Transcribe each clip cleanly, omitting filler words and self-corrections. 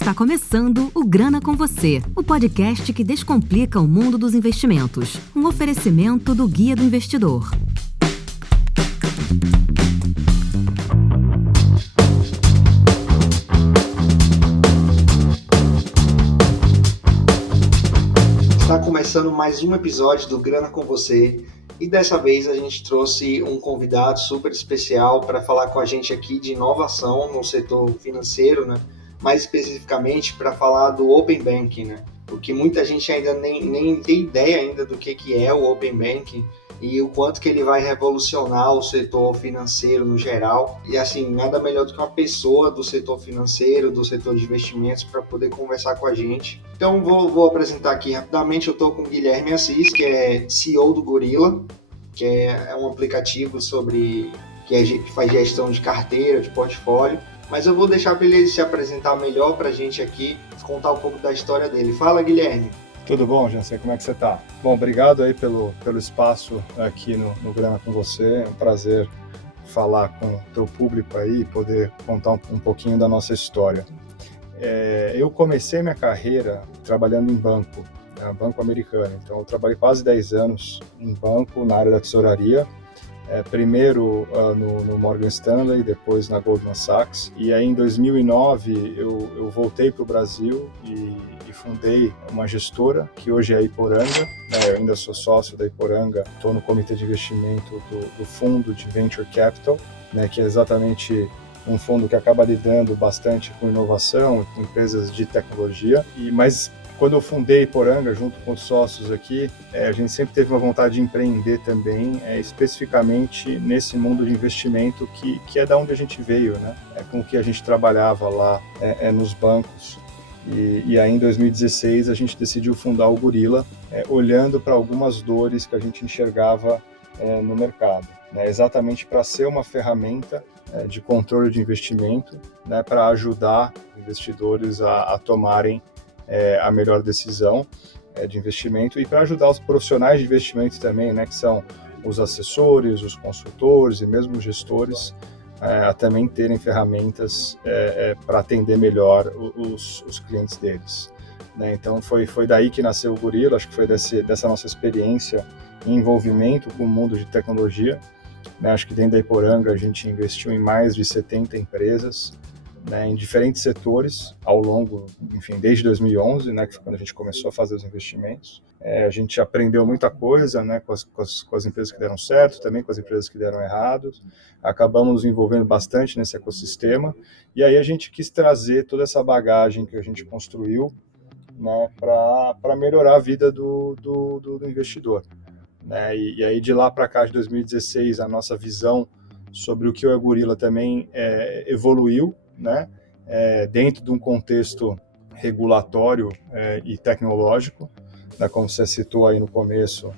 Está começando o Grana com Você, o podcast que descomplica o mundo dos investimentos. Um oferecimento do Guia do Investidor. Está começando mais um episódio do Grana com Você e dessa vez a gente trouxe um convidado super especial para falar com a gente aqui de inovação no setor financeiro, né? Mais especificamente para falar do Open Banking, né? Porque muita gente ainda nem tem ideia ainda do que é o Open Banking e o quanto que ele vai revolucionar o setor financeiro no geral. E assim, nada melhor do que uma pessoa do setor financeiro, do setor de investimentos, para poder conversar com a gente. Então vou apresentar aqui rapidamente. Eu estou com o Guilherme Assis, que é CEO do Gorilla, que é um aplicativo que faz gestão de carteira, de portfólio. Mas eu vou deixar para ele se apresentar melhor para a gente aqui, contar um pouco da história dele. Fala, Guilherme. Tudo bom, Jansen? Como é que você está? Bom, obrigado aí pelo espaço aqui no Grana com Você. É um prazer falar com o teu público aí e poder contar um pouquinho da nossa história. Eu comecei minha carreira trabalhando em banco americano. Então, eu trabalhei quase 10 anos em banco, na área da tesouraria. Primeiro no Morgan Stanley, depois na Goldman Sachs. E aí, em 2009, eu voltei para o Brasil e fundei uma gestora, que hoje é a Iporanga. Eu ainda sou sócio da Iporanga, estou no comitê de investimento do fundo de Venture Capital, que é exatamente um fundo que acaba lidando bastante com inovação, com empresas de tecnologia. Mas quando eu fundei a Iporanga, junto com os sócios aqui, a gente sempre teve uma vontade de empreender também, especificamente nesse mundo de investimento que é da onde a gente veio, né? Com o que a gente trabalhava lá nos bancos. E aí, em 2016, a gente decidiu fundar o Gorilla, olhando para algumas dores que a gente enxergava no mercado, exatamente para ser uma ferramenta de controle de investimento, para ajudar investidores a tomarem a melhor decisão de investimento e para ajudar os profissionais de investimento também, que são os assessores, os consultores e mesmo os gestores, a também terem ferramentas para atender melhor os clientes deles. Então foi daí que nasceu o Gorilla, acho que foi dessa nossa experiência em envolvimento com o mundo de tecnologia. Acho que dentro da Iporanga a gente investiu em mais de 70 empresas, em diferentes setores ao longo, desde 2011, que foi quando a gente começou a fazer os investimentos. A gente aprendeu muita coisa, com as empresas que deram certo, também com as empresas que deram errado. Acabamos nos envolvendo bastante nesse ecossistema e aí a gente quis trazer toda essa bagagem que a gente construiu, para melhorar a vida do investidor. E aí de lá para cá, de 2016, a nossa visão sobre o que é o Gorilla também evoluiu, dentro de um contexto regulatório e tecnológico, como você citou aí no começo.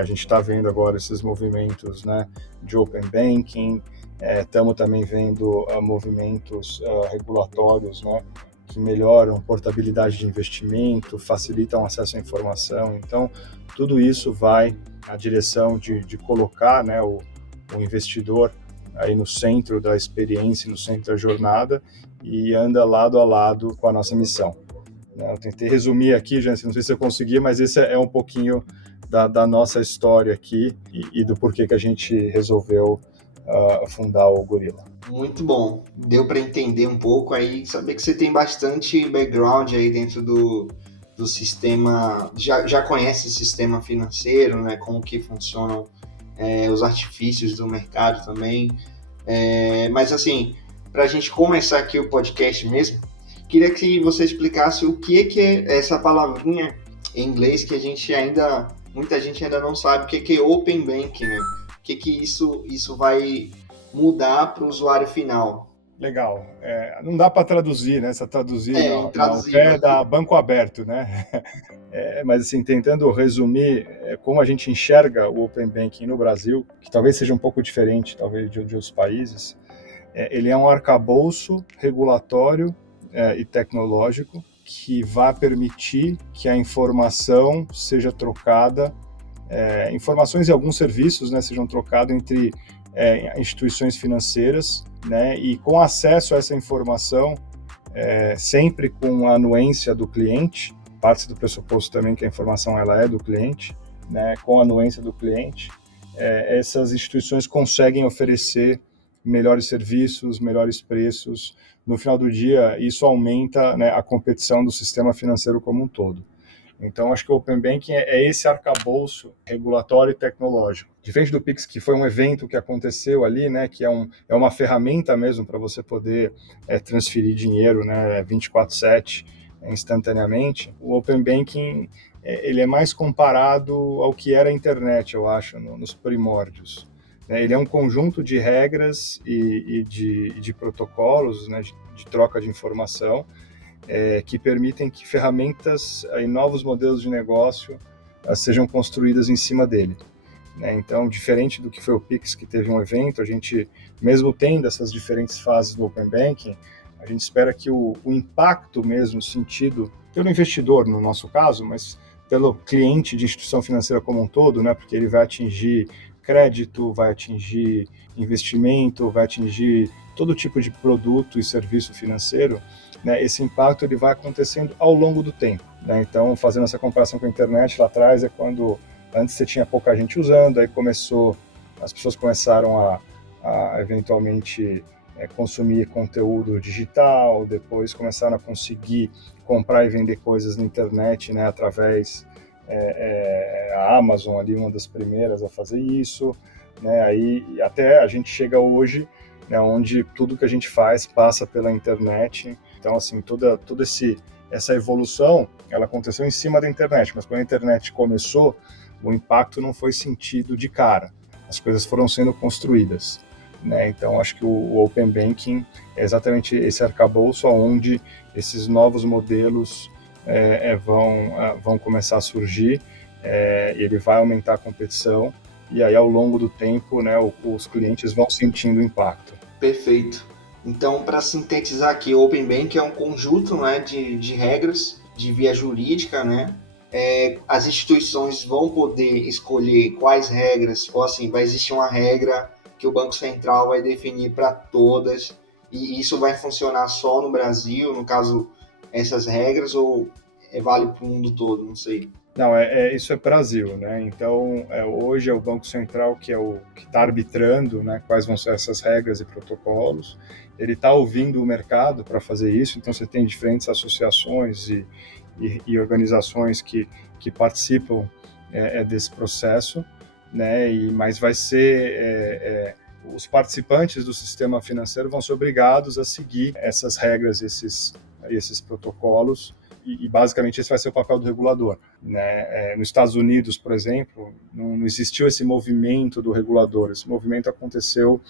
A gente está vendo agora esses movimentos, de Open Banking, estamos também vendo movimentos regulatórios, que melhoram portabilidade de investimento, facilitam acesso à informação. Então, tudo isso vai na direção de colocar o investidor aí no centro da experiência, no centro da jornada, e anda lado a lado com a nossa missão. Eu tentei resumir aqui, Jansen, não sei se eu consegui, mas esse é um pouquinho da nossa história aqui e do porquê que a gente resolveu fundar o Gorilla. Muito bom, deu para entender um pouco aí, saber que você tem bastante background aí dentro do sistema, já conhece o sistema financeiro, como que funcionam os artifícios do mercado também. Mas assim, para a gente começar aqui o podcast mesmo, queria que você explicasse o que é essa palavrinha em inglês que muita gente ainda não sabe o que é Open Banking, o que isso vai mudar para o usuário final. Legal. Não dá para traduzir, Se traduzir ao pé da banco aberto, mas assim, tentando resumir como a gente enxerga o Open Banking no Brasil, que talvez seja um pouco diferente, talvez, de outros países. Ele é um arcabouço regulatório e tecnológico que vai permitir que a informação seja trocada, informações e alguns serviços, sejam trocados entre instituições financeiras, e com acesso a essa informação, sempre com a anuência do cliente, parte do pressuposto também que a informação ela é do cliente, né, com a anuência do cliente, essas instituições conseguem oferecer melhores serviços, melhores preços. No final do dia, isso aumenta, né, a competição do sistema financeiro como um todo. Então, acho que o Open Banking é esse arcabouço regulatório e tecnológico. Diferente do Pix, que foi um evento que aconteceu ali, né, que é uma ferramenta mesmo para você poder transferir dinheiro, né, 24/7, instantaneamente, o Open Banking ele é mais comparado ao que era a internet, eu acho, nos primórdios. Ele é um conjunto de regras e de protocolos, né, de troca de informação, que permitem que ferramentas e novos modelos de negócio sejam construídas em cima dele. Então, diferente do que foi o Pix, que teve um evento, a gente, mesmo tendo essas diferentes fases do Open Banking, a gente espera que o impacto mesmo sentido pelo investidor, no nosso caso, mas pelo cliente de instituição financeira como um todo, né, porque ele vai atingir crédito, vai atingir investimento, vai atingir todo tipo de produto e serviço financeiro, né, esse impacto ele vai acontecendo ao longo do tempo. Né? Então, fazendo essa comparação com a internet lá atrás, é quando antes você tinha pouca gente usando, aí as pessoas começaram a eventualmente consumir conteúdo digital, depois começaram a conseguir comprar e vender coisas na internet, né, através a Amazon ali, uma das primeiras a fazer isso, né, aí até a gente chega hoje, né, onde tudo que a gente faz passa pela internet. Então, assim, toda essa evolução, ela aconteceu em cima da internet, mas quando a internet começou, o impacto não foi sentido de cara, as coisas foram sendo construídas. Né? Então, acho que o Open Banking é exatamente esse arcabouço onde esses novos modelos vão começar a surgir, ele vai aumentar a competição, e aí, ao longo do tempo, né, os clientes vão sentindo o impacto. Perfeito. Então, para sintetizar aqui, o Open Banking é um conjunto, né, de regras de via jurídica, né? As instituições vão poder escolher quais regras, ou assim, vai existir uma regra que o Banco Central vai definir para todas, e isso vai funcionar só no Brasil, no caso, essas regras, ou vale para o mundo todo, não sei. Não, isso é Brasil, né? Então, hoje é o Banco Central que é o que está arbitrando, né, quais vão ser essas regras e protocolos. Ele está ouvindo o mercado para fazer isso, então você tem diferentes associações e organizações que participam desse processo, né? Mas vai ser os participantes do sistema financeiro vão ser obrigados a seguir essas regras, esses protocolos. E basicamente esse vai ser o papel do regulador. Né? Nos Estados Unidos, por exemplo, não existiu esse movimento do regulador, esse movimento aconteceu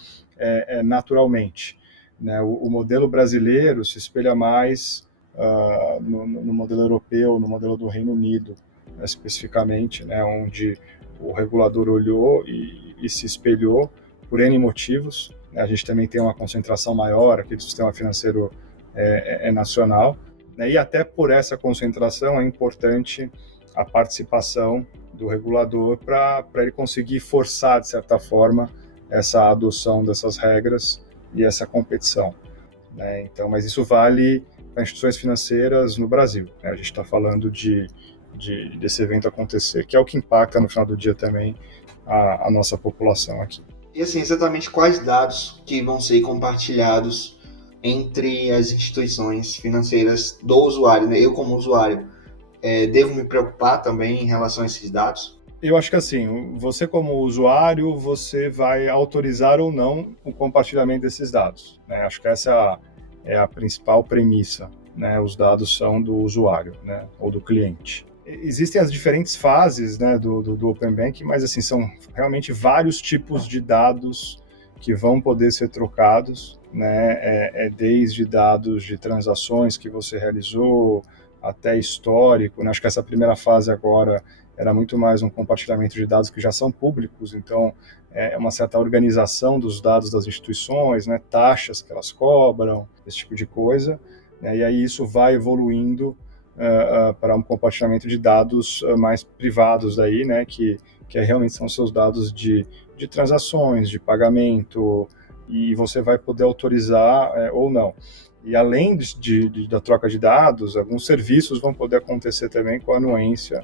naturalmente. Né? O modelo brasileiro se espelha mais no modelo europeu, no modelo do Reino Unido, especificamente, né? Onde o regulador olhou e se espelhou por N motivos. A gente também tem uma concentração maior aqui do sistema financeiro nacional, e até por essa concentração é importante a participação do regulador para ele conseguir forçar, de certa forma, essa adoção dessas regras e essa competição. Né? Então, mas isso vale para instituições financeiras no Brasil. Né? A gente está falando desse evento acontecer, que é o que impacta no final do dia também a nossa população aqui. E assim, exatamente quais dados que vão ser compartilhados entre as instituições financeiras do usuário, né? Eu como usuário, devo me preocupar também em relação a esses dados? Eu acho que assim, você como usuário, você vai autorizar ou não o compartilhamento desses dados. Né? Acho que essa é a principal premissa. Né? Os dados são do usuário, né? Ou do cliente. Existem as diferentes fases, né, do Open Banking, mas assim, são realmente vários tipos de dados que vão poder ser trocados, né? Desde dados de transações que você realizou até histórico. Né? Acho que essa primeira fase agora era muito mais um compartilhamento de dados que já são públicos, então é uma certa organização dos dados das instituições, né? Taxas que elas cobram, esse tipo de coisa, né? E aí isso vai evoluindo para um compartilhamento de dados mais privados daí, né? Que realmente são seus dados de transações, de pagamento, e você vai poder autorizar ou não. E além da troca de dados, alguns serviços vão poder acontecer também com a anuência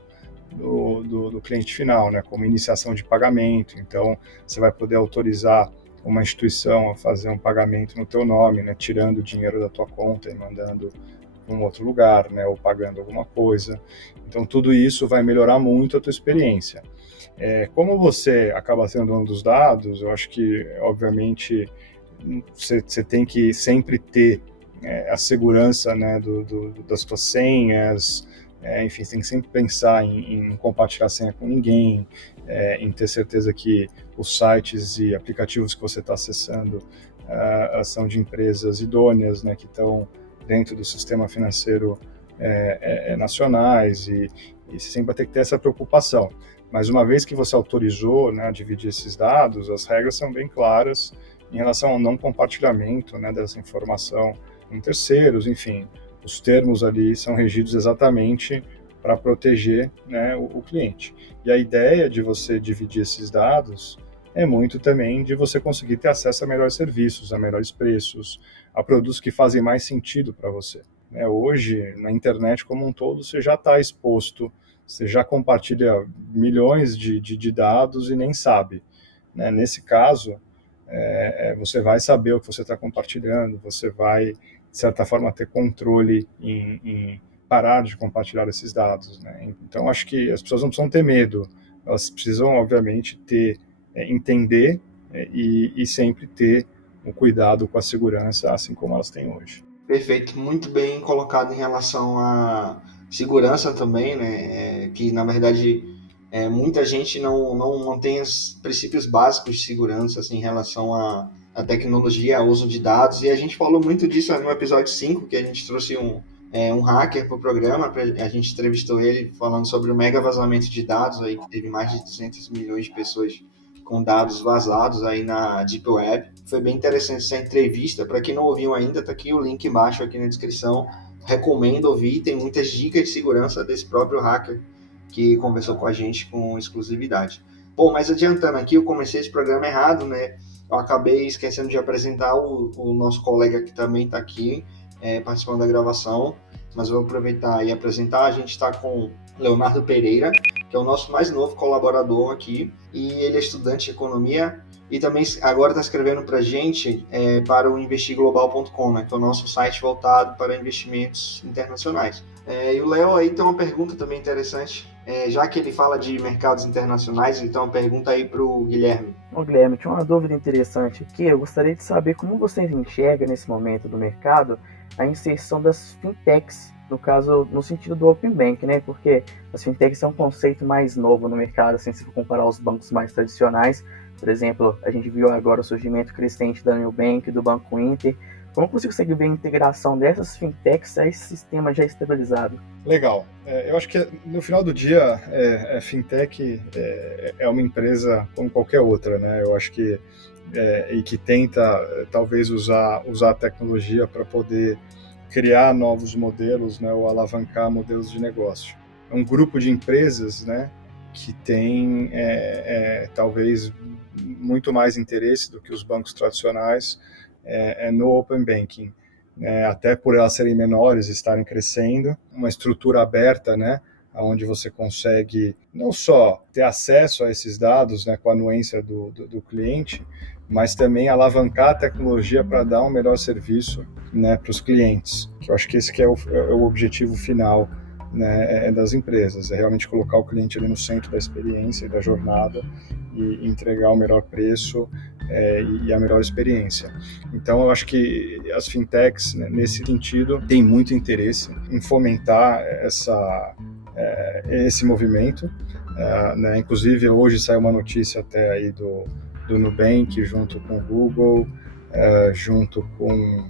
do cliente final, né? Como iniciação de pagamento. Então, você vai poder autorizar uma instituição a fazer um pagamento no teu nome, né? Tirando o dinheiro da tua conta e mandando para um outro lugar, né? Ou pagando alguma coisa. Então, tudo isso vai melhorar muito a tua experiência. Como você acaba sendo dono dos dados, eu acho que, obviamente, você tem que sempre ter a segurança, né, das suas senhas, enfim, você tem que sempre pensar em compartilhar senha com ninguém, em ter certeza que os sites e aplicativos que você está acessando são de empresas idôneas, né, que estão dentro do sistema financeiro nacionais, e você sempre vai ter que ter essa preocupação. Mas uma vez que você autorizou, né, a dividir esses dados, as regras são bem claras em relação ao não compartilhamento, né, dessa informação com terceiros, enfim, os termos ali são regidos exatamente para proteger, né, o cliente. E a ideia de você dividir esses dados é muito também de você conseguir ter acesso a melhores serviços, a melhores preços, a produtos que fazem mais sentido para você. Hoje, na internet como um todo, você já está exposto, você já compartilha milhões de dados e nem sabe. Nesse caso, você vai saber o que você está compartilhando, você vai, de certa forma, ter controle em parar de compartilhar esses dados, né? Então, acho que as pessoas não precisam ter medo, elas precisam, obviamente, entender e sempre ter o cuidado com a segurança, assim como elas têm hoje. Perfeito, muito bem colocado em relação à segurança também, né? Que, na verdade, muita gente não mantém os princípios básicos de segurança assim, em relação à tecnologia, ao uso de dados, e a gente falou muito disso no episódio 5, que a gente trouxe um hacker para o programa, a gente entrevistou ele falando sobre o mega vazamento de dados, aí, que teve mais de 200 milhões de pessoas com dados vazados aí na Deep Web. Foi bem interessante essa entrevista. Para quem não ouviu ainda, tá aqui o link embaixo aqui na descrição. Recomendo ouvir, tem muitas dicas de segurança desse próprio hacker que conversou com a gente com exclusividade. Bom, mas adiantando aqui, eu comecei esse programa errado, né? Eu acabei esquecendo de apresentar o nosso colega que também está aqui participando da gravação, mas vou aproveitar e apresentar. A gente está com Leonardo Pereira, que é o nosso mais novo colaborador aqui, e ele é estudante de economia e também agora está escrevendo para a gente para o investirglobal.com, né, que é o nosso site voltado para investimentos internacionais. E o Léo aí tem uma pergunta também interessante, já que ele fala de mercados internacionais, então uma pergunta aí para o Guilherme. Ô Guilherme, tinha uma dúvida interessante aqui. Eu gostaria de saber como você enxerga nesse momento do mercado a inserção das fintechs, no caso, no sentido do Open Bank, né? Porque as fintechs são um conceito mais novo no mercado, assim, se for comparar aos bancos mais tradicionais. Por exemplo, a gente viu agora o surgimento crescente da Nubank, do Banco Inter. Como você consegue ver a integração dessas fintechs a esse sistema já estabilizado? Legal. Eu acho que no final do dia, a fintech é uma empresa como qualquer outra, né? Eu acho que e que tenta talvez usar a tecnologia para poder criar novos modelos, né, ou alavancar modelos de negócio. É um grupo de empresas, né, que tem talvez muito mais interesse do que os bancos tradicionais no Open Banking, até por elas serem menores, estarem crescendo, uma estrutura aberta, né, onde você consegue não só ter acesso a esses dados, né, com a anuência do cliente, mas também alavancar a tecnologia para dar um melhor serviço, né, para os clientes. Que eu acho que esse que é o objetivo final, né, das empresas, é realmente colocar o cliente ali no centro da experiência e da jornada e entregar o melhor preço e a melhor experiência. Então, eu acho que as fintechs, né, nesse sentido, têm muito interesse em fomentar esse movimento. Né? Inclusive, hoje saiu uma notícia até aí do Nubank, junto com o Google, junto com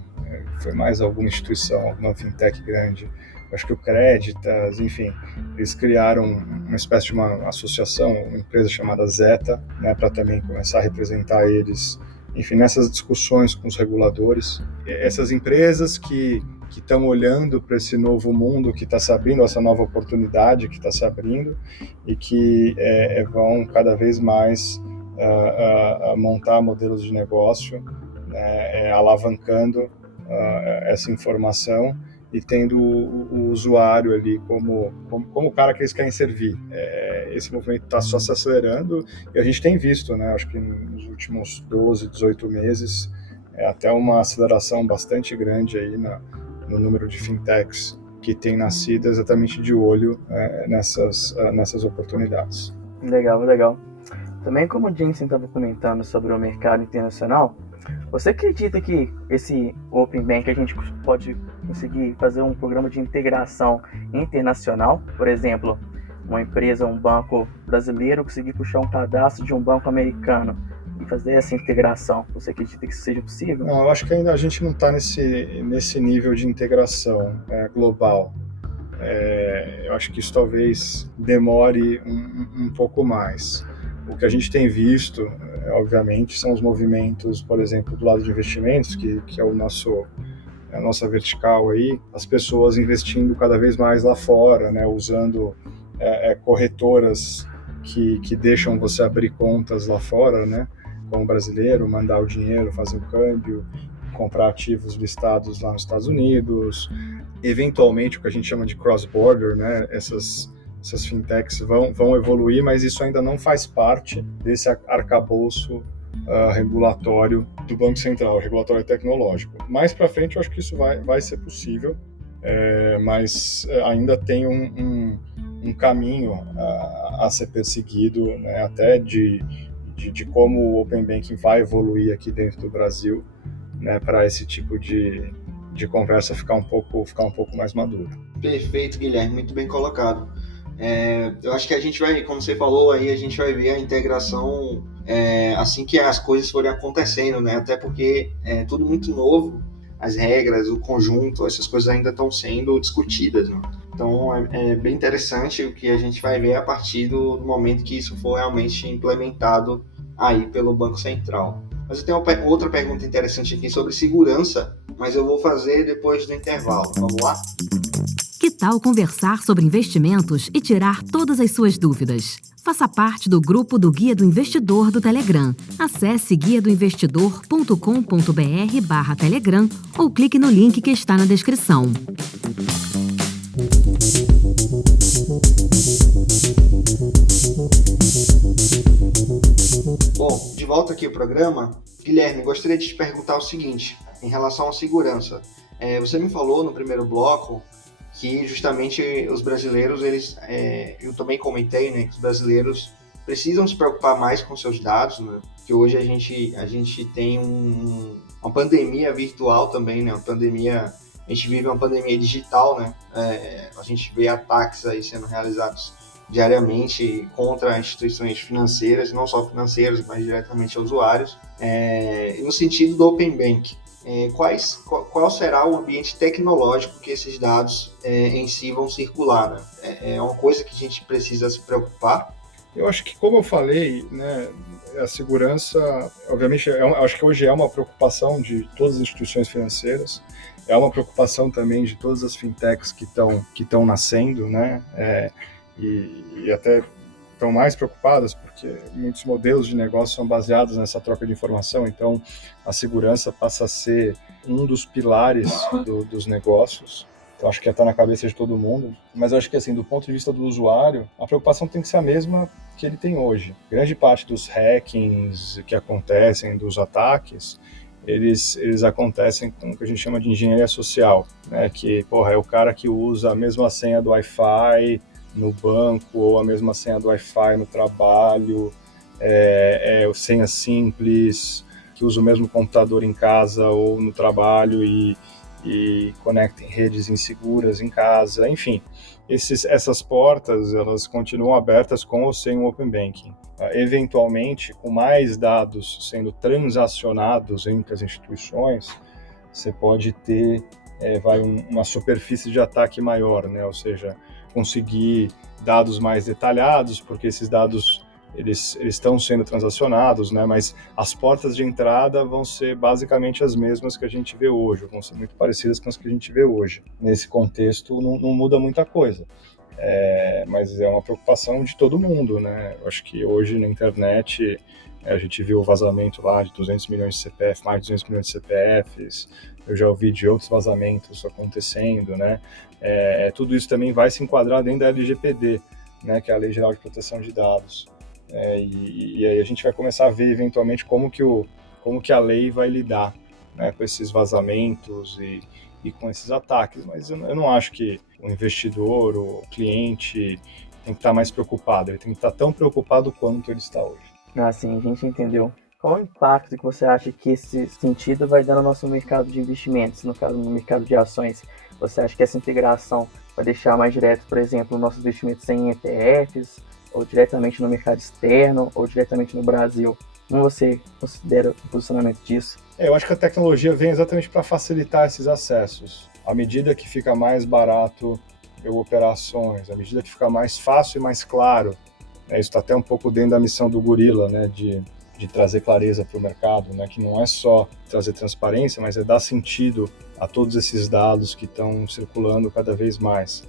foi mais alguma instituição, alguma fintech grande, acho que o Creditas, enfim, eles criaram uma espécie de uma associação, uma empresa chamada Zeta, né, para também começar a representar eles, enfim, nessas discussões com os reguladores. Essas empresas que estão olhando para esse novo mundo que está se abrindo, essa nova oportunidade que está se abrindo, e que vão cada vez mais montar modelos de negócio, né, alavancando essa informação e tendo o usuário ali como o cara que eles querem servir. Esse movimento está só se acelerando e a gente tem visto, né, acho que nos últimos 12, 18 meses, até uma aceleração bastante grande aí no número de fintechs que tem nascido exatamente de olho nessas oportunidades. Legal, legal. Também como o Jensen estava comentando sobre o mercado internacional, você acredita que esse Open Bank a gente pode conseguir fazer um programa de integração internacional? Por exemplo, uma empresa, um banco brasileiro conseguir puxar um cadastro de um banco americano e fazer essa integração. Você acredita que isso seja possível? Não, eu acho que ainda a gente não está nesse nível de integração global. Eu acho que isso talvez demore um pouco mais. O que a gente tem visto, obviamente, são os movimentos, por exemplo, do lado de investimentos, que é a nossa vertical aí, as pessoas investindo cada vez mais lá fora, né, usando corretoras que deixam você abrir contas lá fora, né, como brasileiro, mandar o dinheiro, fazer o câmbio, comprar ativos listados lá nos Estados Unidos, eventualmente o que a gente chama de cross-border, né, essas fintechs vão evoluir, mas isso ainda não faz parte desse arcabouço regulatório do Banco Central, regulatório tecnológico. Mais para frente eu acho que isso vai ser possível, mas ainda tem um caminho a ser perseguido, né, até de como o Open Banking vai evoluir aqui dentro do Brasil, né, para esse tipo de conversa ficar um pouco mais maduro. Perfeito, Guilherme, muito bem colocado. Eu acho que a gente vai, como você falou aí, a gente vai ver a integração assim que as coisas forem acontecendo, né? Até porque é tudo muito novo, as regras, o conjunto, essas coisas ainda estão sendo discutidas, né? Então é bem interessante o que a gente vai ver a partir do momento que isso for realmente implementado aí pelo Banco Central. Mas eu tenho outra pergunta interessante aqui sobre segurança, mas eu vou fazer depois do intervalo. Vamos lá? Que tal conversar sobre investimentos e tirar todas as suas dúvidas? Faça parte do grupo do Guia do Investidor do Telegram. Acesse guiadoinvestidor.com.br/Telegram ou clique no link que está na descrição. Bom, de volta aqui ao programa, Guilherme, gostaria de te perguntar o seguinte, em relação à segurança. Você me falou no primeiro bloco que justamente os brasileiros, eu também comentei, né, que os brasileiros precisam se preocupar mais com seus dados, né, que hoje a gente tem uma pandemia virtual também, né, a gente vive uma pandemia digital, né, a gente vê ataques aí sendo realizados diariamente contra instituições financeiras, não só financeiras, mas diretamente a usuários, no sentido do Open Bank. Qual será o ambiente tecnológico que esses dados em si vão circular, né? É uma coisa que a gente precisa se preocupar? Eu acho que, como eu falei, né, a segurança, obviamente, acho que hoje é uma preocupação de todas as instituições financeiras, é uma preocupação também de todas as fintechs que estão nascendo, né, e até estão mais preocupadas porque muitos modelos de negócio são baseados nessa troca de informação, então a segurança passa a ser um dos pilares dos negócios. Então acho que está na cabeça de todo mundo, mas eu acho que assim, do ponto de vista do usuário, a preocupação tem que ser a mesma que ele tem hoje. Grande parte dos hackings que acontecem, dos ataques, eles acontecem com o que a gente chama de engenharia social, né? Que é o cara que usa a mesma senha do Wi-Fi no banco, ou a mesma senha do Wi-Fi no trabalho, senha simples, que usa o mesmo computador em casa ou no trabalho e conecta em redes inseguras em casa, enfim. Essas portas, elas continuam abertas com ou sem o Open Banking. Eventualmente, com mais dados sendo transacionados entre as instituições, você pode ter uma superfície de ataque maior, né? Ou seja, conseguir dados mais detalhados, porque esses dados eles estão sendo transacionados, né? Mas as portas de entrada vão ser basicamente as mesmas que a gente vê hoje, vão ser muito parecidas com as que a gente vê hoje. Nesse contexto não muda muita coisa, mas é uma preocupação de todo mundo, né? Eu acho que hoje na internet A gente viu o vazamento lá de 200 milhões de CPF, mais de 200 milhões de CPFs, eu já ouvi de outros vazamentos acontecendo, né? Tudo isso também vai se enquadrar dentro da LGPD, né, que é a Lei Geral de Proteção de Dados. E aí a gente vai começar a ver eventualmente como que a lei vai lidar, né, com esses vazamentos e com esses ataques. Mas eu não acho que o investidor, o cliente, tem que estar mais preocupado. Ele tem que estar tão preocupado quanto ele está hoje. Assim, a gente entendeu. Qual o impacto que você acha que esse sentido vai dar no nosso mercado de investimentos, no caso, no mercado de ações? Você acha que essa integração vai deixar mais direto, por exemplo, nossos investimentos em ETFs, ou diretamente no mercado externo, ou diretamente no Brasil? Como você considera o posicionamento disso? Eu acho que a tecnologia vem exatamente para facilitar esses acessos. À medida que fica mais barato eu operar ações, à medida que fica mais fácil e mais claro, isso está até um pouco dentro da missão do Gorilla, né, de trazer clareza para o mercado, né, que não é só trazer transparência, mas é dar sentido a todos esses dados que estão circulando cada vez mais.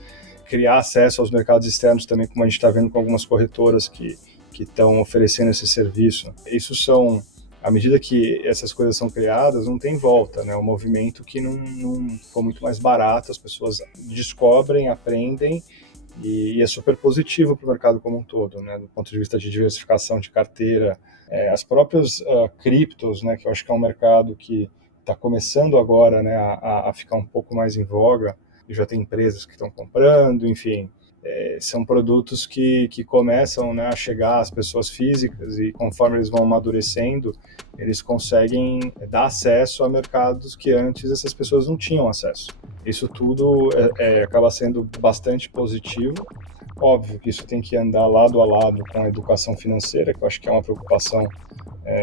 Criar acesso aos mercados externos também, como a gente está vendo com algumas corretoras que estão oferecendo esse serviço. Isso são, à medida que essas coisas são criadas, não tem volta, né? É um movimento que não ficou muito mais barato, as pessoas descobrem, aprendem, e é super positivo para o mercado como um todo, né? Do ponto de vista de diversificação de carteira, as próprias criptos, né? Que eu acho que é um mercado que está começando agora, né? A ficar um pouco mais em voga, e já tem empresas que estão comprando, enfim. São produtos que começam, né, a chegar às pessoas físicas, e conforme eles vão amadurecendo, eles conseguem dar acesso a mercados que antes essas pessoas não tinham acesso. Isso tudo acaba sendo bastante positivo. Óbvio que isso tem que andar lado a lado com a educação financeira, que eu acho que é uma preocupação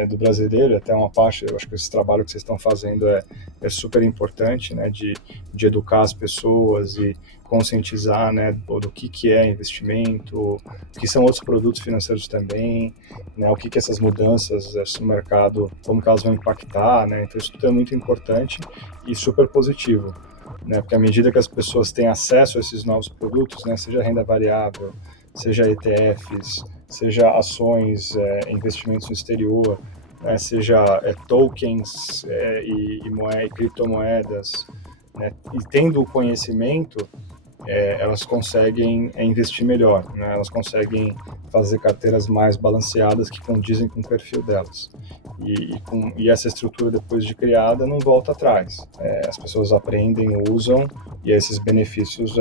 do brasileiro, até uma parte. Eu acho que esse trabalho que vocês estão fazendo é super importante, né, de educar as pessoas e conscientizar, né, do que é investimento, o que são outros produtos financeiros também, né, o que essas mudanças no mercado, como que elas vão impactar, né, então isso tudo é muito importante e super positivo, né, porque à medida que as pessoas têm acesso a esses novos produtos, né, seja renda variável, seja ETFs, seja ações, investimentos no exterior, né, seja tokens e criptomoedas, né, e tendo o conhecimento, elas conseguem investir melhor, né, elas conseguem fazer carteiras mais balanceadas que condizem com o perfil delas. E essa estrutura, depois de criada, não volta atrás. As pessoas aprendem, usam, e esses benefícios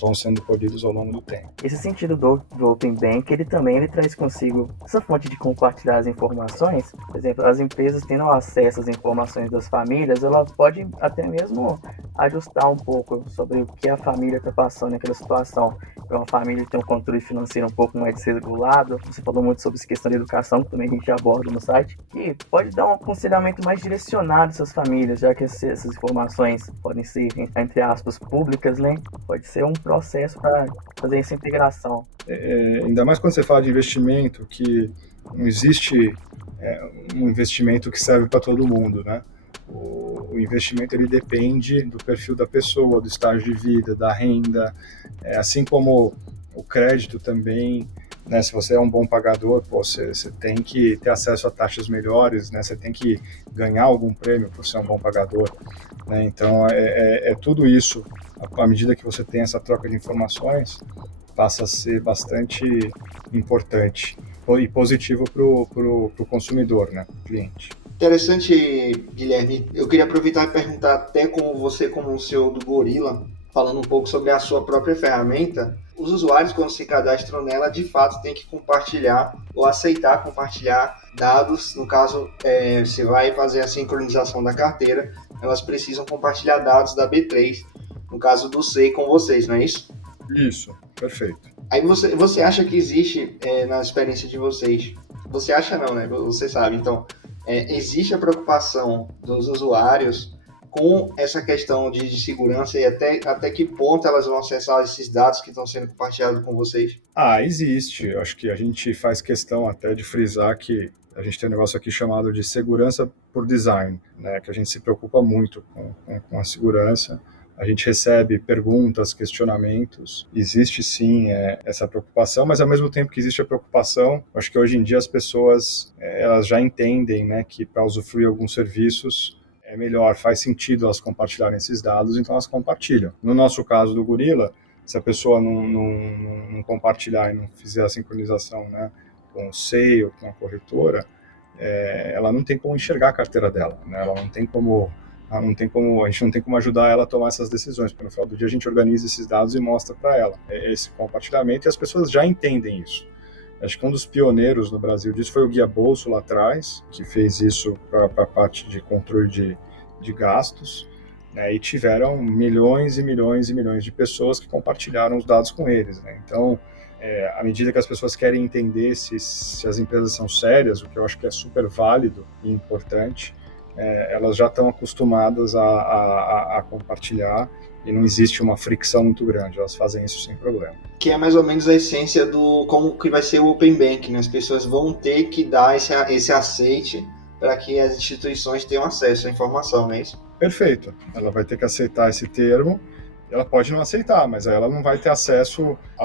vão sendo colhidos ao longo do tempo. Esse sentido do Open Bank, ele traz consigo essa fonte de compartilhar as informações. Por exemplo, as empresas tendo acesso às informações das famílias, elas podem até mesmo ajustar um pouco sobre o que a família está passando naquela situação. Uma família tem um controle financeiro um pouco mais desregulado. Você falou muito sobre essa questão da educação, que também a gente aborda no site, e pode dar um aconselhamento mais direcionado a essas famílias, já que essas informações podem ser, entre aspas, públicas, né? Pode ser um processo para fazer essa integração. Ainda mais quando você fala de investimento, que não existe um investimento que serve para todo mundo, né? O investimento, ele depende do perfil da pessoa, do estágio de vida, da renda, assim como o crédito também, né? Se você é um bom pagador, você tem que ter acesso a taxas melhores, né? Você tem que ganhar algum prêmio por ser um bom pagador, né? Então, tudo isso, à medida que você tem essa troca de informações, passa a ser bastante importante e positivo para o consumidor, né? Para o cliente. Interessante, Guilherme. Eu queria aproveitar e perguntar, até como você, como um CEO do Gorilla, falando um pouco sobre a sua própria ferramenta, os usuários, quando se cadastram nela, de fato têm que compartilhar ou aceitar compartilhar dados. No caso, você vai fazer a sincronização da carteira, elas precisam compartilhar dados da B3, no caso do SEI, com vocês, não é isso? Isso, perfeito. Aí você acha que existe, na experiência de vocês, você acha não, né? Você sabe, então, existe a preocupação dos usuários com essa questão de segurança, e até que ponto elas vão acessar esses dados que estão sendo compartilhados com vocês? Existe. Eu acho que a gente faz questão até de frisar que a gente tem um negócio aqui chamado de segurança por design, né? Que a gente se preocupa muito com a segurança, a gente recebe perguntas, questionamentos, existe sim essa preocupação, mas ao mesmo tempo que existe a preocupação, acho que hoje em dia as pessoas elas já entendem, né, que para usufruir alguns serviços é melhor, faz sentido elas compartilharem esses dados, então elas compartilham. No nosso caso do Gorilla, se a pessoa não compartilhar e não fizer a sincronização, né, com o SEI ou com a corretora, ela não tem como enxergar a carteira dela, né? Ela não tem como, a gente não tem como ajudar ela a tomar essas decisões, porque no final do dia a gente organiza esses dados e mostra para ela esse compartilhamento, e as pessoas já entendem isso. Acho que um dos pioneiros no Brasil disso foi o Guia Bolso lá atrás, que fez isso para a parte de controle de gastos, né? E tiveram milhões e milhões e milhões de pessoas que compartilharam os dados com eles, né? Então, à medida que as pessoas querem entender se as empresas são sérias, o que eu acho que é super válido e importante, elas já estão acostumadas a compartilhar e não existe uma fricção muito grande, elas fazem isso sem problema. Que é mais ou menos a essência do como que vai ser o Open Bank, né? As pessoas vão ter que dar esse aceite para que as instituições tenham acesso à informação, não é isso? Perfeito, ela vai ter que aceitar esse termo. Ela pode não aceitar, mas aí ela não vai ter acesso a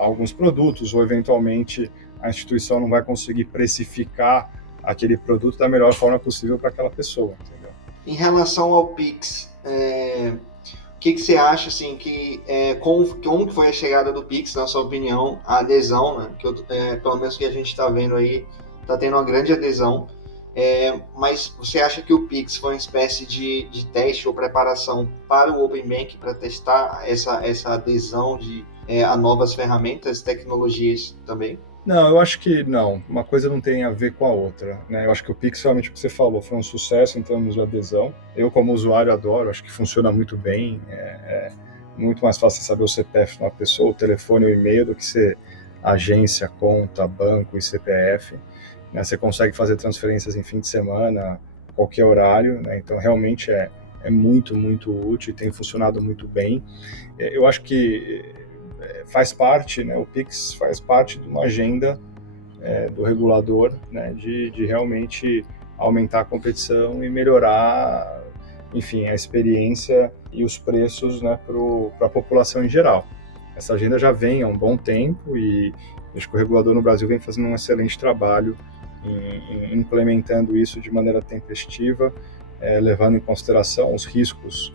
alguns produtos, ou eventualmente a instituição não vai conseguir precificar aquele produto da melhor forma possível para aquela pessoa, entendeu? Em relação ao Pix, o que você acha, assim, como que foi a chegada do Pix, na sua opinião, a adesão, né? Pelo menos que a gente está vendo aí, está tendo uma grande adesão. Mas você acha que o Pix foi uma espécie de teste ou preparação para o Open Bank, para testar essa adesão a novas ferramentas, tecnologias também? Não, eu acho que não. Uma coisa não tem a ver com a outra, né? Eu acho que o Pix, realmente, o que você falou, foi um sucesso em termos de adesão. Eu, como usuário, adoro. Acho que funciona muito bem. É muito mais fácil saber o CPF de uma pessoa, o telefone, o e-mail, do que ser agência, conta, banco e CPF. Né? Você consegue fazer transferências em fim de semana, qualquer horário, né? Então realmente é muito, muito útil e tem funcionado muito bem. Eu acho que faz parte, né? O Pix faz parte de uma agenda do regulador, né? De realmente aumentar a competição e melhorar, enfim, a experiência e os preços, né, para a população em geral. Essa agenda já vem há um bom tempo e acho que o regulador no Brasil vem fazendo um excelente trabalho em implementando isso de maneira tempestiva, levando em consideração os riscos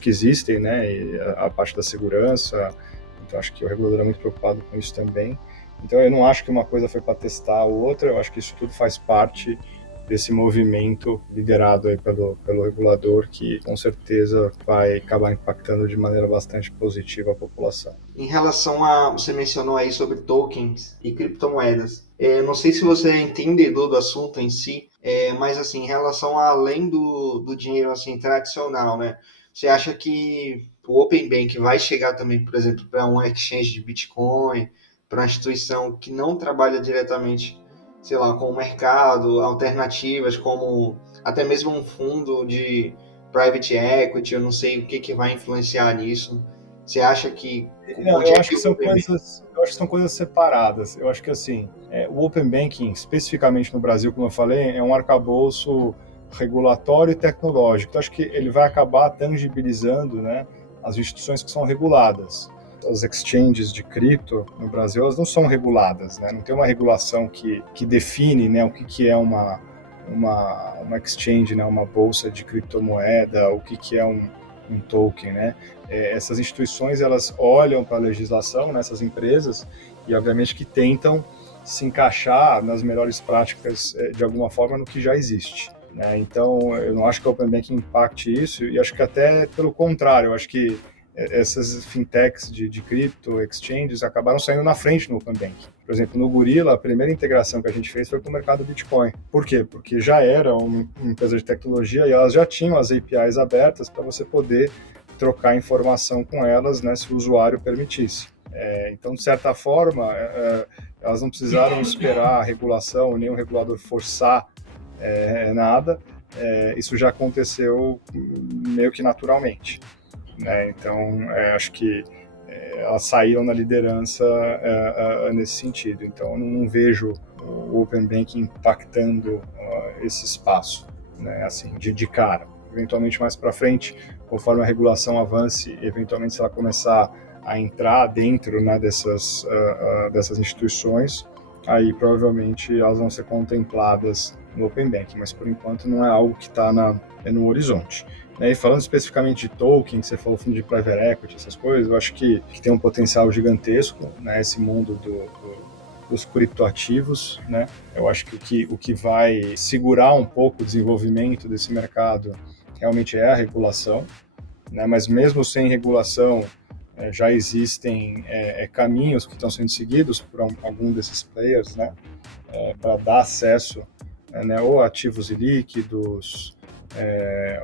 que existem, né, e a parte da segurança. Então acho que o regulador é muito preocupado com isso também. Então eu não acho que uma coisa foi para testar a outra, eu acho que isso tudo faz parte desse movimento liderado aí pelo regulador, que com certeza vai acabar impactando de maneira bastante positiva a população. Em relação você mencionou aí sobre tokens e criptomoedas. Não sei se você é entendedor do assunto em si, mas assim, em relação a além do dinheiro assim, tradicional, né? Você acha que o Open Bank vai chegar também, por exemplo, para um exchange de Bitcoin, para uma instituição que não trabalha diretamente, sei lá, com o mercado, alternativas como até mesmo um fundo de private equity, eu não sei o que vai influenciar nisso. Você acha que... Não, eu acho que são coisas separadas. Eu acho que assim, o Open Banking, especificamente no Brasil, como eu falei, é um arcabouço regulatório e tecnológico. Então acho que ele vai acabar tangibilizando, né, as instituições que são reguladas. As exchanges de cripto no Brasil, elas não são reguladas, né? Não tem uma regulação que define, né, o que é uma exchange, né, uma bolsa de criptomoeda, o que é um token, né? Essas instituições, elas olham para a legislação, nessas empresas, e obviamente que tentam se encaixar nas melhores práticas de alguma forma no que já existe. Né? Então, eu não acho que o Open Banking impacte isso, e acho que até pelo contrário, eu acho que essas fintechs de cripto, exchanges, acabaram saindo na frente no Open Banking. Por exemplo, no Gorilla, a primeira integração que a gente fez foi com o mercado Bitcoin. Por quê? Porque já era uma empresa de tecnologia e elas já tinham as APIs abertas para você poder trocar informação com elas, né, se o usuário permitisse. Então, de certa forma, elas não precisaram esperar a regulação, nem o regulador forçar nada. Isso já aconteceu meio que naturalmente. Então, acho que elas saíram na liderança nesse sentido. Então, eu não vejo o Open Banking impactando esse espaço, né, assim, de cara. eventualmente mais para frente, conforme a regulação avance, eventualmente se ela começar a entrar dentro, né, dessas instituições, aí provavelmente elas vão ser contempladas no Open Banking, mas por enquanto não é algo que está no horizonte. E falando especificamente de token, você falou de private equity, essas coisas, eu acho que tem um potencial gigantesco, né, esse mundo dos criptoativos, né? Eu acho que o que vai segurar um pouco o desenvolvimento desse mercado realmente é a regulação, né? Mas mesmo sem regulação, já existem caminhos que estão sendo seguidos por algum desses players, né? Para dar acesso, né, ou a ativos ilíquidos,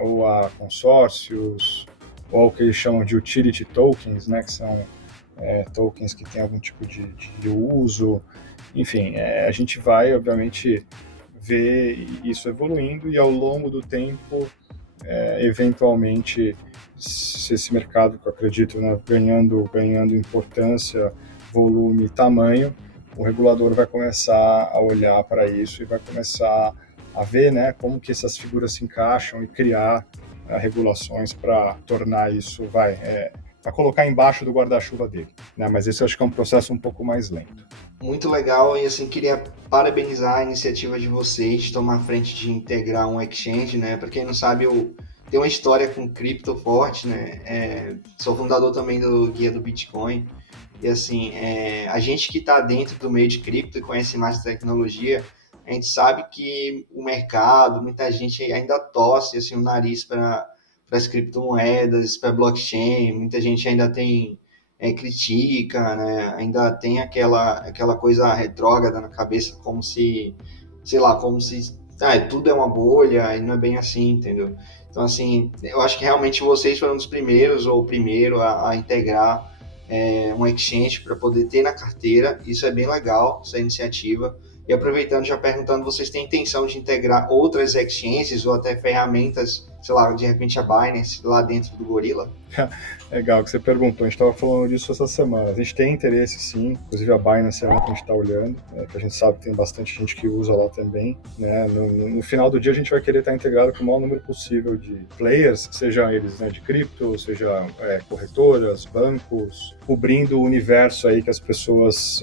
ou a consórcios, ou o que eles chamam de utility tokens, né, que são tokens que têm algum tipo de uso. Enfim, a gente vai, obviamente, ver isso evoluindo e, ao longo do tempo, eventualmente, se esse mercado, que eu acredito, né, ganhando importância, volume e tamanho, o regulador vai começar a olhar para isso e vai começar a ver, né, como que essas figuras se encaixam e criar regulações para tornar isso, para colocar embaixo do guarda-chuva dele, né? Mas esse eu acho que é um processo um pouco mais lento. Muito legal, e assim, queria parabenizar a iniciativa de vocês de tomar a frente de integrar um exchange, né? Para quem não sabe, eu tenho uma história com cripto forte, né? Sou fundador também do Guia do Bitcoin, e assim, a gente que está dentro do meio de cripto e conhece mais de tecnologia, a gente sabe que o mercado, muita gente ainda torce assim, o nariz para as criptomoedas, para blockchain, muita gente ainda critica, né? Ainda tem aquela coisa retrógrada na cabeça, como se, sei lá, tudo é uma bolha, e não é bem assim, entendeu? Então, assim, eu acho que realmente vocês foram os primeiros, ou o primeiro, a integrar um exchange para poder ter na carteira. Isso é bem legal, essa iniciativa. E aproveitando, já perguntando, vocês têm intenção de integrar outras exchanges ou até ferramentas, sei lá, de repente a Binance lá dentro do Gorilla? Legal que você perguntou, a gente estava falando disso essa semana. A gente tem interesse, sim, inclusive a Binance é uma que a gente está olhando, que a gente sabe que tem bastante gente que usa lá também, né? No final do dia a gente vai querer estar integrado com o maior número possível de players, sejam eles, né, de cripto, seja corretoras, bancos, cobrindo o universo aí que as pessoas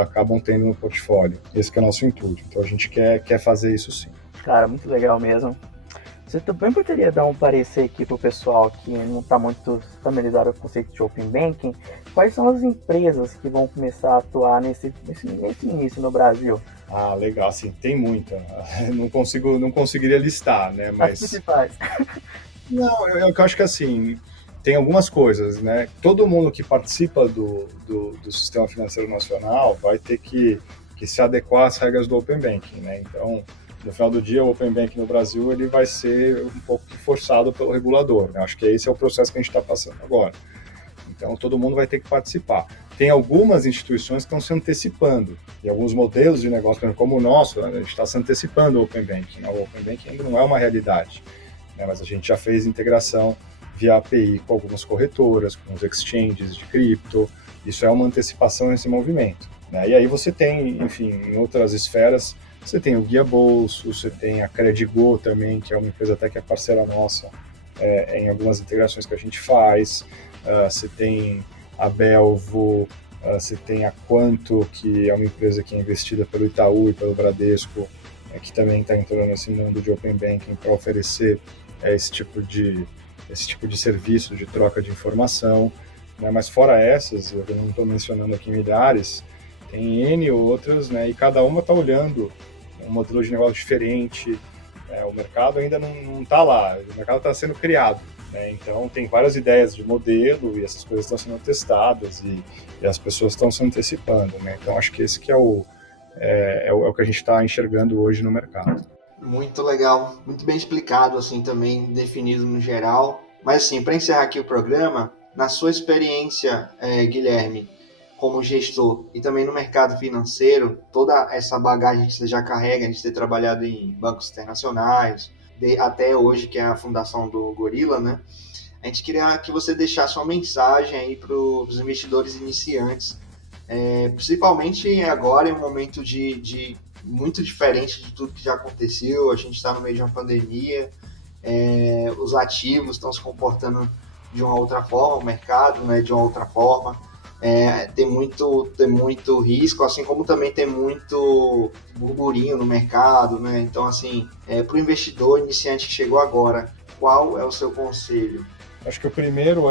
acabam tendo no portfólio. Esse que é o nosso intuito. Então a gente quer fazer isso, sim. Cara, muito legal mesmo. Você também poderia dar um parecer aqui para o pessoal que não está muito familiarizado com o conceito de Open Banking? Quais são as empresas que vão começar a atuar nesse início no Brasil? Ah, legal, assim, tem muita. Não conseguiria listar, né? Mas... As principais. Não, eu acho que assim, tem algumas coisas, né? Todo mundo que participa do sistema financeiro nacional vai ter que se adequar às regras do Open Banking, né? Então, no final do dia, o Open Banking no Brasil ele vai ser um pouco forçado pelo regulador, né? Acho que esse é o processo que a gente está passando agora. Então, todo mundo vai ter que participar. Tem algumas instituições que estão se antecipando, e alguns modelos de negócio, como o nosso, a gente está se antecipando ao Open Banking, né? O Open Banking ainda não é uma realidade, né? Mas a gente já fez integração via API com algumas corretoras, com os exchanges de cripto. Isso é uma antecipação nesse movimento, né? E aí você tem, enfim, em outras esferas, você tem o Guia Bolso, você tem a Credigo também, que é uma empresa até que é parceira nossa em algumas integrações que a gente faz. Você tem a Belvo, você tem a Quanto, que é uma empresa que é investida pelo Itaú e pelo Bradesco, que também está entrando nesse mundo de Open Banking para oferecer esse tipo de serviço de troca de informação, né? Mas fora essas, eu não estou mencionando aqui milhares, tem N outras, né? E cada uma está olhando um modelo de negócio diferente. O mercado ainda não está lá, o mercado está sendo criado, né? Então tem várias ideias de modelo e essas coisas estão sendo testadas e as pessoas estão se antecipando, né? Então acho que esse que é o que a gente está enxergando hoje no mercado. Muito legal, muito bem explicado, assim, também definido no geral. Mas assim, para encerrar aqui o programa, na sua experiência, Guilherme, como gestor e também no mercado financeiro, toda essa bagagem que você já carrega de ter trabalhado em bancos internacionais, até hoje, que é a fundação do Gorilla, né? A gente queria que você deixasse uma mensagem aí para os investidores iniciantes, principalmente agora, em um momento de muito diferente de tudo que já aconteceu. A gente está no meio de uma pandemia os ativos estão se comportando de uma outra forma, o mercado, né, de uma outra forma. Tem muito risco, assim como também tem muito burburinho no mercado, né? Então, assim, para o investidor iniciante que chegou agora, qual é o seu conselho? Acho que o primeiro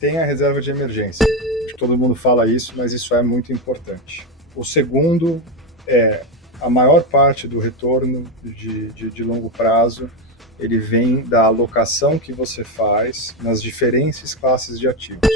tenha a reserva de emergência. Acho que todo mundo fala isso, mas isso é muito importante. O segundo a maior parte do retorno de longo prazo, ele vem da alocação que você faz nas diferentes classes de ativos.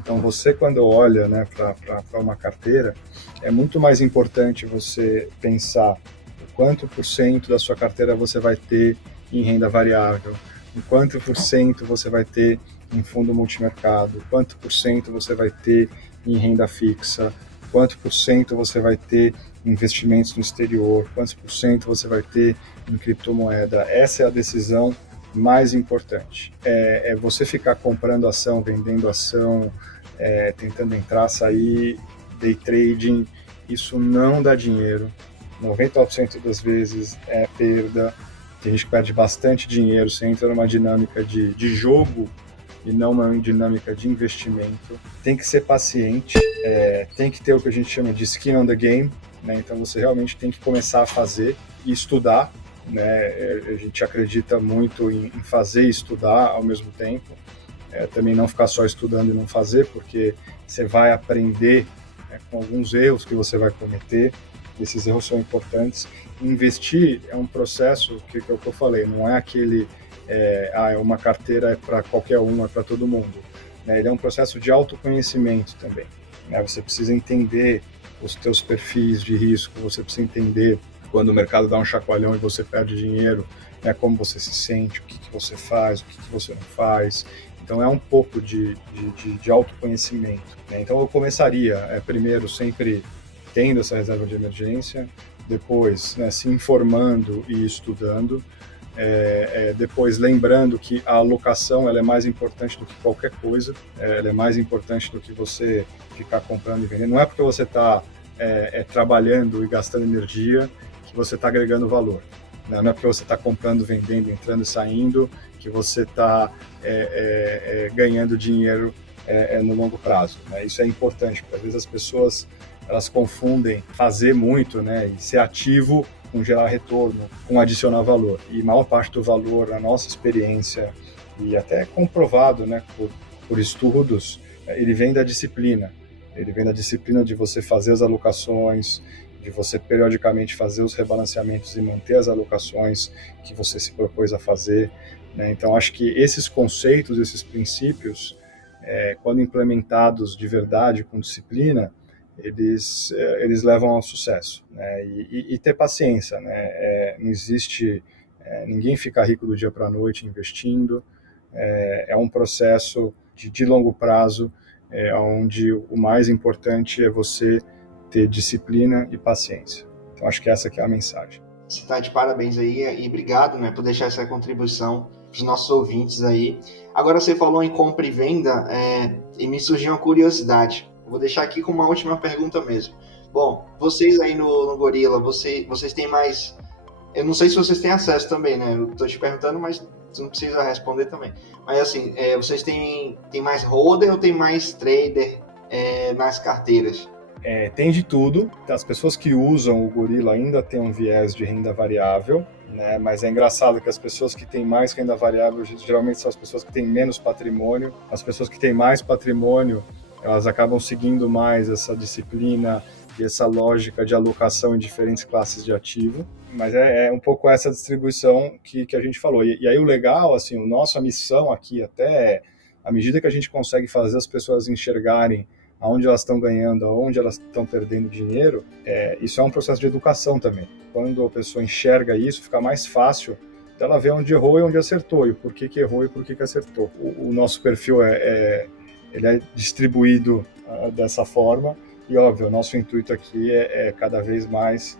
Então, você, quando olha, né, para uma carteira, é muito mais importante você pensar o quanto por cento da sua carteira você vai ter em renda variável, o quanto por cento você vai ter em fundo multimercado, quanto por cento você vai ter em renda fixa, quanto por cento você vai ter em investimentos no exterior, quantos por cento você vai ter em criptomoeda. Essa é a decisão mais importante. É você ficar comprando ação, vendendo ação, tentando entrar, sair, day trading, isso não dá dinheiro. 99% das vezes é perda. Tem gente que perde bastante dinheiro. Você entra numa dinâmica de jogo e não uma dinâmica de investimento. Tem que ser paciente, tem que ter o que a gente chama de skin on the game, né? Então você realmente tem que começar a fazer e estudar, né? A gente acredita muito em fazer e estudar ao mesmo tempo. Também não ficar só estudando e não fazer, porque você vai aprender com alguns erros que você vai cometer. Esses erros são importantes. Investir é um processo que é o que eu falei, não é aquele uma carteira é para qualquer um, é para todo mundo. Ele é um processo de autoconhecimento também. Você precisa entender os teus perfis de risco, você precisa entender quando o mercado dá um chacoalhão e você perde dinheiro, como você se sente, o que você faz, o que você não faz. Então, é um pouco de autoconhecimento. Então, eu começaria, primeiro, sempre tendo essa reserva de emergência, depois se informando e estudando, depois lembrando que a alocação ela é mais importante do que qualquer coisa, ela é mais importante do que você ficar comprando e vendendo. Não é porque você está trabalhando e gastando energia que você está agregando valor. Não é porque você está comprando, vendendo, entrando e saindo que você está ganhando dinheiro no longo prazo. Isso é importante, porque às vezes as pessoas elas confundem fazer muito, e ser ativo com gerar retorno, com adicionar valor. E a maior parte do valor, na nossa experiência, e até comprovado por estudos, ele vem da disciplina. Ele vem da disciplina de você fazer as alocações, de você periodicamente fazer os rebalanceamentos e manter as alocações que você se propôs a fazer. Então, acho que esses conceitos, esses princípios, quando implementados de verdade, com disciplina, eles levam ao sucesso. E ter paciência. Não existe... ninguém fica rico do dia para a noite investindo. É um processo de longo prazo, onde o mais importante é você ter disciplina e paciência. Então, acho que essa aqui é a mensagem. Você está de parabéns aí e obrigado por deixar essa contribuição para os nossos ouvintes aí. Agora, você falou em compra e venda e me surgiu uma curiosidade. Eu vou deixar aqui com uma última pergunta mesmo. Bom, vocês aí no Gorilla, vocês têm mais... Eu não sei se vocês têm acesso também, Eu estou te perguntando, mas você não precisa responder também. Mas assim, vocês têm mais holder ou tem mais trader nas carteiras? Tem de tudo. As pessoas que usam o Gorilla ainda têm um viés de renda variável, mas é engraçado que as pessoas que têm mais renda variável geralmente são as pessoas que têm menos patrimônio. As pessoas que têm mais patrimônio, elas acabam seguindo mais essa disciplina e essa lógica de alocação em diferentes classes de ativo. Mas é um pouco essa distribuição que a gente falou. E aí o legal, assim, nossa missão aqui até, à medida que a gente consegue fazer as pessoas enxergarem aonde elas estão ganhando, aonde elas estão perdendo dinheiro, isso é um processo de educação também. Quando a pessoa enxerga isso, fica mais fácil dela ver onde errou e onde acertou, e por que errou e por que acertou. O nosso perfil ele é distribuído dessa forma, e óbvio, o nosso intuito aqui é cada vez mais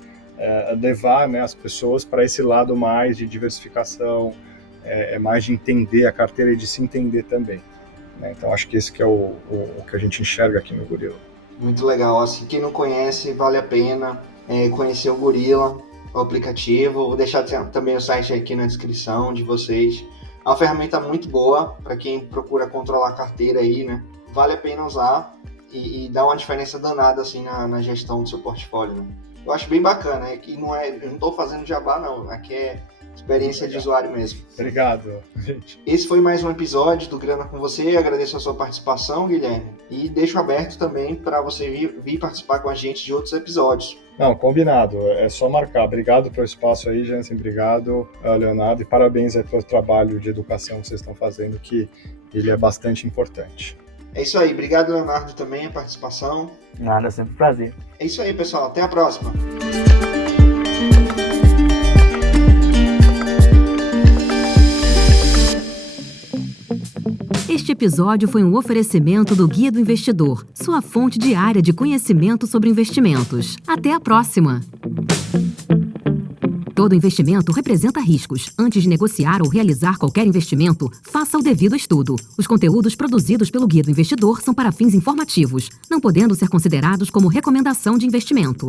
levar as pessoas para esse lado mais de diversificação, mais de entender a carteira e de se entender também. Então, acho que esse que é o que a gente enxerga aqui no Gorilla. Muito legal. Assim, quem não conhece, vale a pena conhecer o Gorilla. o aplicativo. Vou deixar também o site aqui na descrição de vocês. É uma ferramenta muito boa para quem procura controlar a carteira aí, né? Vale a pena usar e dá uma diferença danada assim na gestão do seu portfólio, né? Eu acho bem bacana, eu não estou fazendo jabá não, aqui é experiência de usuário mesmo. Obrigado, gente. Esse foi mais um episódio do Grana com você, agradeço a sua participação, Guilherme, e deixo aberto também para você vir participar com a gente de outros episódios. Não, combinado, é só marcar. Obrigado pelo espaço aí, Jansen, obrigado, Leonardo, e parabéns aí pelo trabalho de educação que vocês estão fazendo, que ele é bastante importante. É isso aí, obrigado, Leonardo, também a participação. Nada, sempre um prazer. É isso aí, pessoal, até a próxima. Este episódio foi um oferecimento do Guia do Investidor, sua fonte diária de conhecimento sobre investimentos. Até a próxima! Todo investimento representa riscos. Antes de negociar ou realizar qualquer investimento, faça o devido estudo. Os conteúdos produzidos pelo Guia do Investidor são para fins informativos, não podendo ser considerados como recomendação de investimento.